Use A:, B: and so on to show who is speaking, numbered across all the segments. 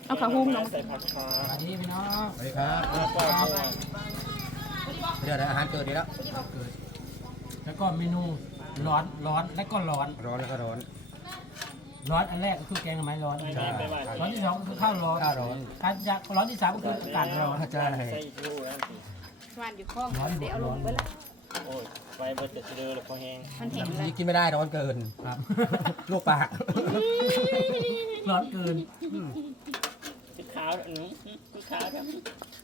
A: เอาขาหุ้มลง
B: ใส่ผักขา
C: สวัสดีพี่น้อง
D: สวัสดีครับ
B: แล้วก็ม่วง
D: เดี๋ยวอาหารเกิดดีแล้ว
C: แล้วก็เมนูร้อนและก็ร้อน
D: ร้อนแล้วก็ร้อน
C: อันแรกก็คือแกงหน่อไม้ร้อน
B: ไม่ได้ไปบ้าน
C: ร้อนที่สองก็คือข้าวร้อน
D: ข้าวร้อน
C: การจะร้อนที่สามก็คืออากาศร้อน
D: ใช่
B: ใส่ชูนั่นสิ
A: วานอยู่ข้องเดี๋ยวเอาลงไปละ
B: โอ้ยไฟเบิดจะเดือดเลยพอแห้ง
A: มันเห็นแล้ว
D: นี่กินไม่ได้ร้อนเกิน
C: ครับ
D: ลวกปาก
C: ร้อนเกิน
B: คือขาวหนูคือขาวครับ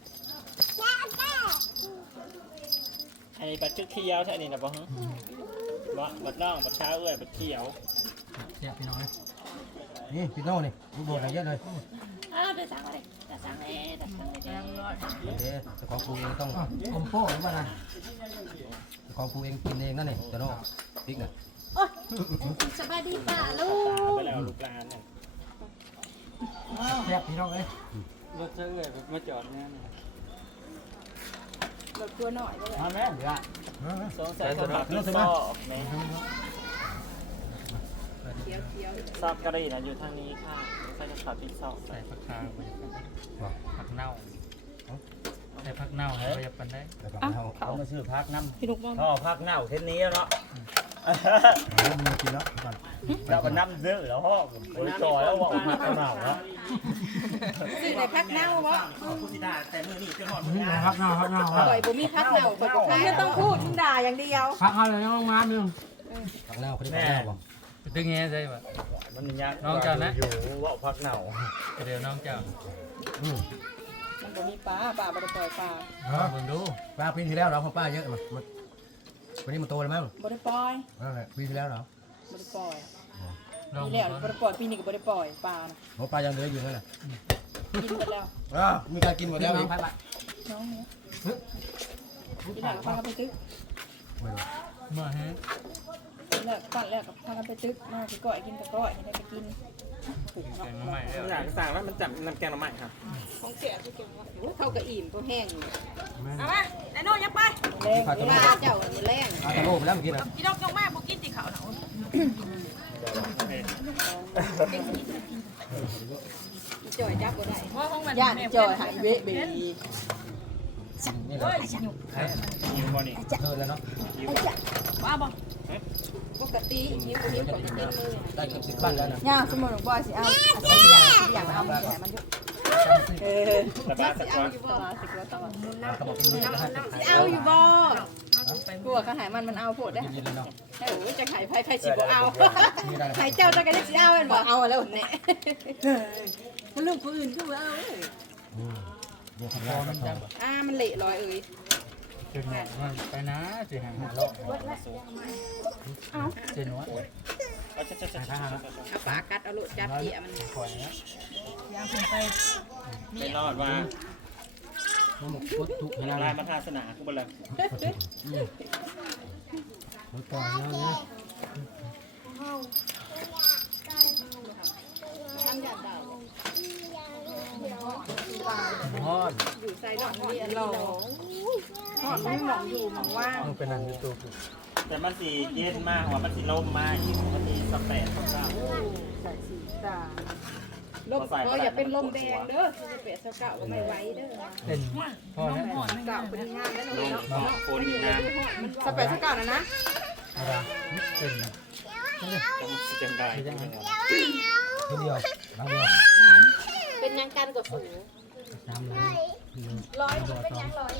B: อันนี้ปัดคือเขียวใช่นี่นะป่ะฮะบัดน่องบัดเช้าเอ้ยบัดเขียว
C: เสียพี่น้องเลย
D: นี่พี่โน่นี่ลูกโดดอะไรเยอะเลย
B: ได้สั่งอะไรได้สั่งเองได้สั่งเอง
D: โอเคเจ้าของปลูกเองต้อง
C: อ้าวอมโป้หรือเปล่านะ
D: เจ้าของปลูกเองกินเองนั่นนี่เจ้าโน่พริกน่ะ
A: สบายดีป่าลูก
B: ไปแล้วลูกหลานเนี่ย
C: เสียพี่น้องเลย
B: รถเจ้าเอ้ยมาจอดเนี่ย
A: รถตัวหน่อยเลย
C: มาแม่เดี๋ยว
B: สงสัยจะมาที่ซอกแม่
A: เขียวเขียว
B: ซอกกะหรี่นะอยู่ทางนี้ค่ะใส่กระเป๋าที่ซอกใส่ผักคา ผักเน่าใส่ผักเน่าให้ไปปันได้
D: แล้วก็เอา
B: เขามาซื้อผักน้ำ
A: พี่นุกบ้าง
B: เขาผักเน่าเท่นี้เนาะ
D: เอามือกินแล้วก่อน
B: แล้วมันน้ำซื้อแล้วห้องบริจอยแล้วว่าผักเน่าแล้ว
A: ซื้อในพักเน่าวะ
B: ผู้สิดาแต่มือนี่จะหอด
C: พักเน่า
A: ปล่อยบ่มีพักเน่าปล่อยบ่พักไม่ต้องพูดมึงด่าอย่างเดียว
C: พักเอาเลยน้องมาหนึ่ง
D: ผักเน่าเขาเรียกผักเน่าบ่
E: ตึงเงี้ยใช่ปะ
B: มันยาก
E: น้องเจ้านะ
B: อยู่ว่าผักเน่า
E: เดี๋ยวน้องเจ้า
A: มันบ่มีปลาบ่ได้ปล่อยปลา
E: มึงดู
D: ป้าปีที่แล้วเราของป้าเยอะมันวันนี้มันโตแล้วมั้ง
A: บ่ได้ปล่อย
D: นั่นแหละปีที่แล้วเหรอ
A: บ่ได้ปล่อย
E: น้อง
A: ปีแล้วบ่ได้ปล่อยปีนี้ก็บ่ได้ปล่อยปลา
D: โอ้ป้ายังเหลืออยู่นั่นแหละ
A: กินหมดแล้ว
D: มีการกินหมดแล้วอีก
A: น้องเนี่ยกินแล้วก็พากันไปตึก
E: มาฮะ
A: กินแล้วปั้นแล้วก็พากันไปตึกมาสิก้อยกินกับก้อยให้ได้ไปกิน
E: แกงมาใหม่แล้ว
B: อยากสั่งแล้วมันจับน้ำแกงละใหม่ครับ
A: ของเสียที่เก่งว่าเข้ากับอิ่มตัวแห้งอยู่
F: เอามาไอ้โน่ยังไป
A: แรงมาเจ้ามันแรง
D: เอาตะโลไปแล้วเมื่อกี้นะ
F: พี่น้องจงมาบุกินติเขาเนาะ
A: จ่อยจับก็ได้
F: ว่าห้องมัน
A: ย่านจ่อยหายเวะเบย
D: นี่เลย
B: ยิงพอนี่
D: เธอแล้วเนาะ
F: ว่าบ่
A: ปกตินิ้วปกติเลย
D: ได้เกือบ10 บ้านแล้วนะ
A: ย่าสมมติว่าสิเอาอยากเอาแผลมันอยู่เออ
B: แต่บ้านแต่ก่อน
D: เขาบอกเป็นมือแล้วให้ไปขาย
A: เอาอยู่บ่กลัวเขาหายมันเอาโพดได้
D: กินเลยเนาะ
A: เออจะขายไพ่สิบ่เอาหายเจ้าจะกันสิเอามันบ่เอาแล้วเนี่ยมันลูกผู้อื่นคือบ่เอา
D: เดี๋ยวของเรามันจะ
A: มันเละลอยเอ้ย
E: จุดเนี่ยไปนะสิหางโลกเจนวด
B: เอาชัดๆ
A: เอาปากัดเอาโลดจับเกี่ยมัน
E: คอยนะ
B: ไม่รอดว่า
C: มันหมกพุทธุ
B: ลายมาทาสนาคือบ่เลย
C: มันก่อนนะ
A: ทำอย่างเดา
E: ฮอด
A: อยู่ใส่ดอกเรียนเราหอดไม่หมองอยู่หมองว่าง
E: มึงเป็นอันยูทูบ
B: แต่มันสีเย็นมากว่ามันสีลมมากอีกมันสีสเปรดของเรา
A: ใส่สีตาลมก็อย่าเป็นลมแดงเด้อจะเป็ดเก่าก็ไม่ไหวเด้อ
E: เป็นพ่อแล้ว
A: เก่าเป็นงานแล้วเนาะ
B: โคนดีน้
A: สเปซเก่านะ
E: อะไรเป็น
B: ำต้องสิจังได้
D: ทีเดียวน้ำเดียว
A: เป็นยังกันกับสูง
E: น้ำน้ำ
A: ร้อยเป็นยังร้อย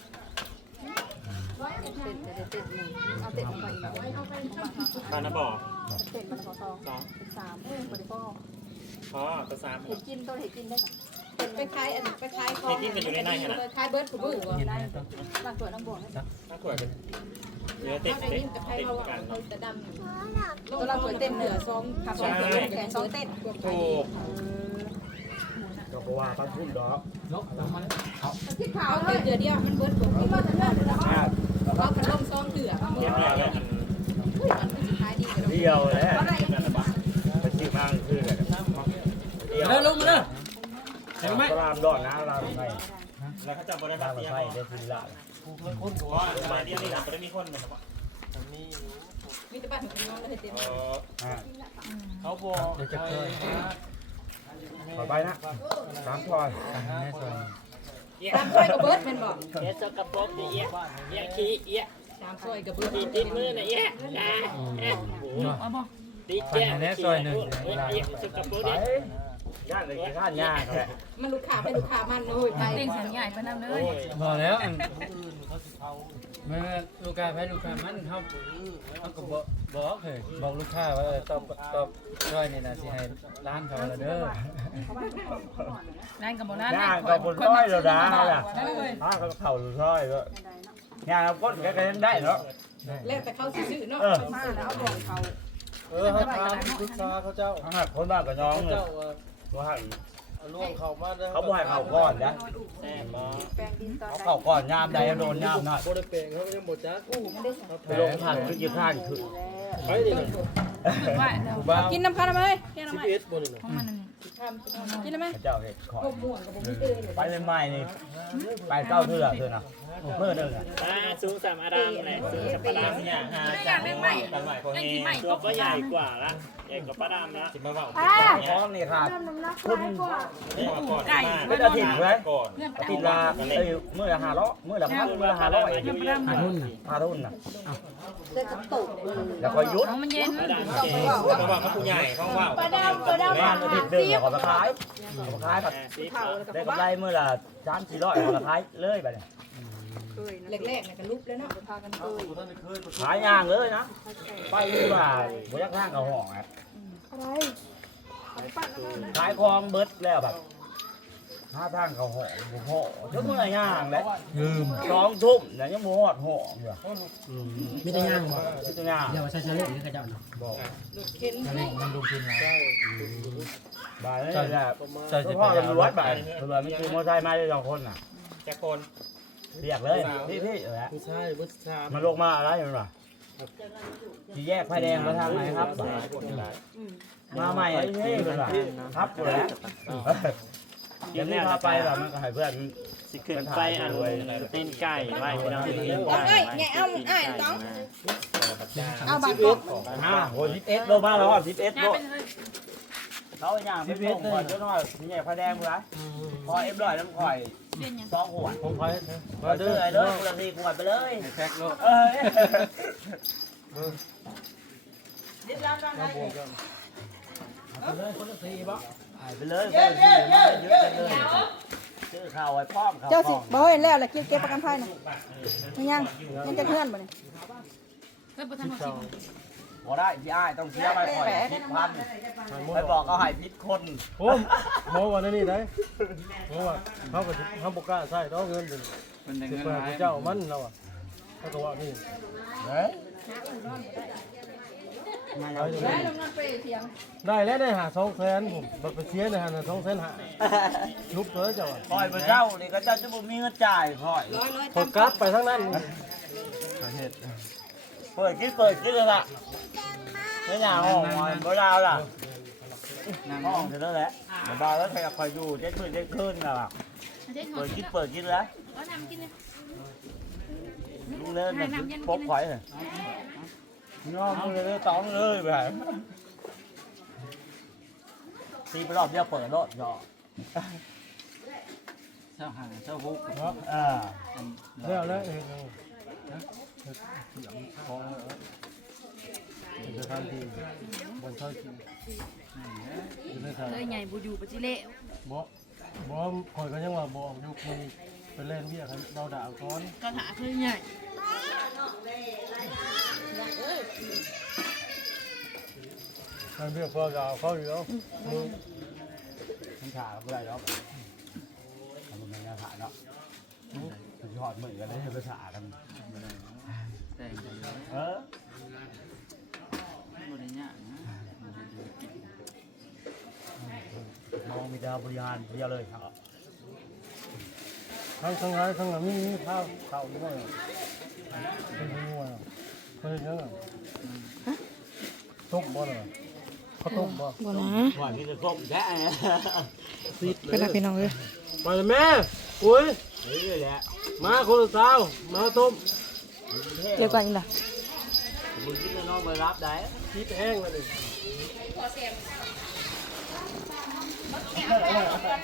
A: เต็มเต็มหนึ่งเอาเต็มมาอีก
B: ปานะบอก
A: เต็มมันขอสองสามบริโภค
B: พอตัวสาม
A: เห็ดกินต้นเห็ดกินได้ค่ะเป็นคล้ายอันเป็นคล้ายคอคล้ายเบิร์ดขบุ้ง
E: เห็นไหมต้อง
A: บางตัวน้ำบ่วง
B: ถ้าขวดเหลือเต็ม
A: ได้
B: เต็ม
A: ยินกับไทย
B: เต็ม
A: เรา
B: กัน
A: เราจะดำตัวเราสวยเต้นเหนือซ้อมขับซ้อมแขนซ้อมเต้น
B: ถูกก็เพราะว่าพัดพุ่มดอก
C: นกลงมา
A: ที่ขาวเดือดเดียวมันเบิร์ดผมที่ว่าจะเลิกแล้วเราเป็นลมซ้อมเดือด
B: เรียบร้อยแล้ว
A: มันสุดท้ายดี
B: เดียวแล้วนั่นแหละบ้าเป็นชื่อบ้างคืออะไรเดียว
C: เร็วลงมาเลยเห็นไหม
B: รามดอดนะรามไฟแล้วเขาจะบริบาลไฟได้ทีละคนเพราะว่ามาเดียวนี่หลังจะได้มีคนเหมือนกัน
A: มีแต่บ้านของน้องเลยเต็ม
B: เขาบอก
E: เดี๋ยวจะเคย
B: แม่
G: ขอไปนะน้ำซอย
E: แม่ส่วน
A: ตามซอยกับเบิร์ดเป็นบอก
B: เอ๊ะสกปรกเอี้ยเอี้ยขี้เอี้ย
A: ตามซอยกับเบิร์ด
B: ติดมือน่ะเอี้ยนะเอ๊ะ
F: เอาบ่
B: ติดแก้มเอี้ยสกปรก
G: ไป
B: ดิ
G: ย่านเลยกินข้าวยากแหละ
A: มันลูกค้าให้ลูกค้ามันเลยไป
F: เต่งสัญญาไปนำเลย
E: บอกแล้วเมื่อลูกค้าให้ลูกค้ามันเขาก็บอกเลยบอกลูกค้าว่าตอบช่วยนี่นะสิให้ร้านเขาละเด้อ
F: ร้านกับบ่ร้าน
G: ย่างกับบนร้อยเราด่าล่ะถ้าเขาเข่าร้อยก็ย่างเราก้นก็ยังได้เนาะ
A: แล้วแต่เขาซื้อเนาะมาแล้วเอาบอกเขา
C: เขาถามปรึกษาเขาเจ้า
G: หักคนบ้านกับน้องเลย
C: เจ้า
G: ว่าหัก
C: ล่วงเขามาได้
G: เขาบ่ให้เข่าก้อนนะ
B: แซ่บบ่
G: เขาเข่าก้อนยามใดโดนยามนั่น
C: บ่ได้เปลงเขายังบ่จัก
G: ไปลงผ่านขึ้นยืดข้างขึ้น
C: ไปดิ
F: คือว่าแล้ว
C: บ้า
A: กินน้ำข้าวไหมกินน้ำไหม
C: 11บ่นี่น่ะ
F: ของมันนั่น
A: กินน้ำไหม
G: เจ้าเห็ดขอ
A: พวกม่วงกับพวกนี้เลย
G: ไปใหม่ๆนี่ไปเก้าเทื่อเทื่อนะเพื่อหนึ่งอ่ะ
B: สูงสามอารามแหละสูงสัมปรามเนี่ยฮะจังใหม่กันใหม่พวกนี้ตัวก็ใหญ่กว่าละใหญ่กว่าปลาดำละสิมาเว้า
G: ท้องนี่ค่ะคุณ
F: ไก่
G: ไม่ได้ถิ่นเลย
B: ก่อน
F: เรื่องประ
G: ถิ่น
F: ดา
G: ละเมื่อละ500มื้อละพันมื้อละ500
F: เรื่องประดา
G: พารุ่นน่ะ
A: เลยกับตุก
G: แล้วก็ยุด
F: ของมันเย็น
B: ปลาดำเก่งเพราะว่าเขาผู้ใหญ่เขาเว้า
A: ปลาดำปลาดำ
G: งานอาทิตย์เดือนเขามาขายผัดได้กำไรมื้อละ3-400เขามาขายเลยไปเนี่ย
A: แรกๆเนี่ยกันลุกแล้วเนาะพากันเคย
G: ขายย่างเลยนะไปที่ว่าบ่ยักข้างเขาห้องอ่ะขายของเบิดแล้วแบบหาทางเขาห้องบ่พอจนเมื่อย่างแล้ว2 ทุ่มแล้วยังบ่ฮอดห้องอยู่
D: มีแต่ย่างบ่
G: ที่ตรงย่าง
D: เดี๋ยวใช้เชลเล่นี่ก็เจ้าเนาะ
G: บอก
E: ตอนนี้มันลงทุนแล้ว
G: บ่ายนี่แหละพ่อตำรวจบ่ายตำรวจไม่ขี่มอเตอร์ไซค์มาได้2 คนน่ะ
B: แค่คน
G: เรียกเลยพี่เออ
C: ผู้ชายผู้ชาย
G: มันลงมาอะไรมันวะที่แยกไฟแดงมาทางไหนครับมาใหม่ไอ้นี่เป็นไรครับกูแล้วเดี๋ยวนี้พาไปแบบมันก็ให้เพื่อน
B: สิขึ้นไปอันตีนไก่ไว้พี่น้องตีน
A: โอ้
B: ไก่
A: ยไงเอาต้องเอาบางกอก
G: โห11โลมาแล้ว11โลเขาอย่างไปส่งก่อนจนว่าที่แยกไฟแดงกูแล้วพอเอ็มร้อยน้ำข่อย2 ขวด
C: ผมไป
G: มาเดือยเลยคนละ4 ขวดไปเลย
E: แพ็คโลก
D: คนละ4บ่
G: ไปเลยคนละ4มาเยอะกันเลยซื้อข้าวไว้พร้อมข้าว
A: เจ้าสิบ่เห็นแล้วแหละเก็บประกันภัยน่ะยังจะเพื่อนบ่เนี่ย
F: เฮ้ยบ่ทันหมดสิ
G: บ่ได้พี่อ้ายต้องเสียไปข่อย10,000ไปบอกเขาให้ผิดคน
C: โอ้โหวันนี้ได้โอ้ว่าเขาบ่กล้าใช้ดอกเงินเป็น
E: มันได้
C: สิ
E: เงิน
C: เปิด
E: หลาย
C: เจ้ามันแล้วอ่ะเขาก็ว่านี่
G: เฮ้ย
A: ได้ลงนั่นไปเถียง
C: ได้แล้วได้หา200,000ผมบัดไปเสียได้หา200,000หาลุกเลยเจ้าอ่ะ
G: ข่อยเป็นเจ้านี่ก็เจ้าจะบ่มีเงินจ่ายข่อย
C: พอกลับไปทั้งนั้น
G: เปิดคิดเลยล่ะไม่อยากห้องมันบ่ดาวล่ะห้องเสร็จแล้วแหละบ่าวแล้วใครคอยอยู่เจ็ดมื้อเจ็ดคืนน่ะล่ะเปิดคิดแล้ว
F: เอาน้ำกินเลย
G: ลุงเล่นน่ะปกข่อยเลยน้องมือเลยต้องเลยไปตีไปรอบเดียวเปิดรถย่อ
E: เจ้าหางเจ้าฮุก
C: แล้วแล้วจะทำทีบนเท่าทีอยู่ในทาง
F: เลยใหญ่บ่อยู่บ่สิเละ
C: บ่คอยก็ยังว่าบ่ยุคมันไปเล่นเวียกเราด่าก้อน
F: ก็ถาคือใหญ่
C: มันเวียกพอด่าเขาอยู่แล้ว
G: มันถ่าก็ได้หรอกทำมันยังถ่าเนาะสุดยอดมือกันเลยไปถ่ากัน
E: แต่งกันเลย
G: เออ
E: บ่ได้ยากนะ
G: มองมีดาวบริหารเดียวเลยครับ
C: ทั้งร้ายทั้งมีข้าวเต่าด้วยเป็นงัวเป็นยังไงต้มบ่เลยเขาต้มบ่
A: บ่นะ
G: หวานนี่จะส้มแท้
A: เป็นพี่น้องเอ้ย
C: ไปเลยแม่อุ้ย
G: นี่แหละ
C: มาคนละสาวมาต้ม
A: เดี๋ยวก่อนอีกล่ะ
G: มึงคิดว่าน้องไปรับได้
C: คิดแห้งเลย
G: เ
A: เ